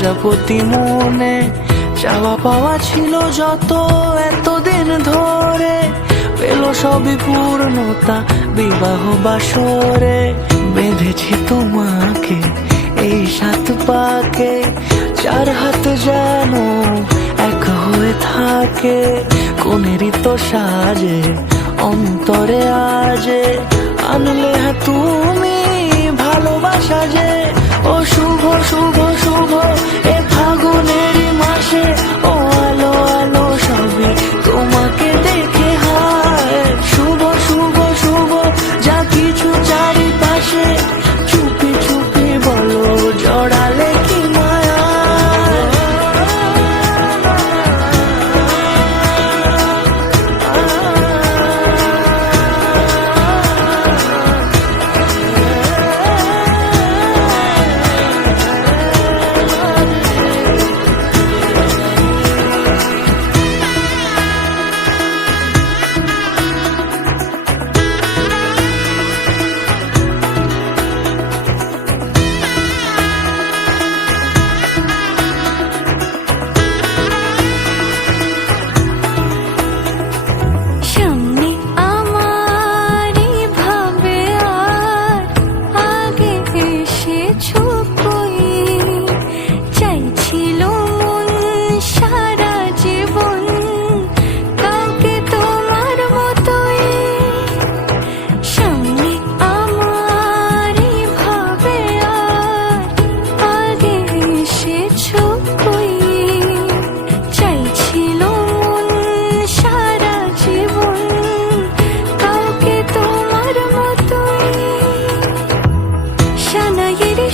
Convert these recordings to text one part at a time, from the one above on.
প্রজাপতি মনে চাওয়া পাওয়া ছিল যত এতদিন ধরে, পেল সবই পূর্ণতা বিবাহ বাসরে। বেঁধেছি তোমাকে এই 7 পাকে, 4 হাত যেন এক হয়ে থাকে। কোনেরই তো সাজে অন্তরে আজে, আনলে তুমি ভালোবাসা যে। ও শুভ শুভ শুভ এ ফাগুনেরই মাসে, ও আলো আলো সবই তোমাকে দেখে হয়। শুভ শুভ শুভ যা কিছু চারিপাশে, চুপি চুপি বলো জড়ালে কি মায়া।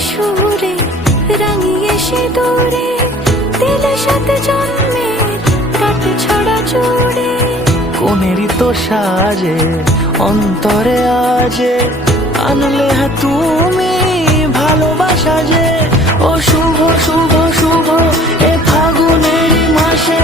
সুরে রাঙিয়ে সে দূরে, দিলের সাথে জন্মের কাটে ছড়া জোড়ে। কোনেরই তো সাজে অন্তরে আজে, আনলে তুমি ভালোবাসা যে। ও শুভ শুভ শুভ এ ফাগুনেরই মাসে,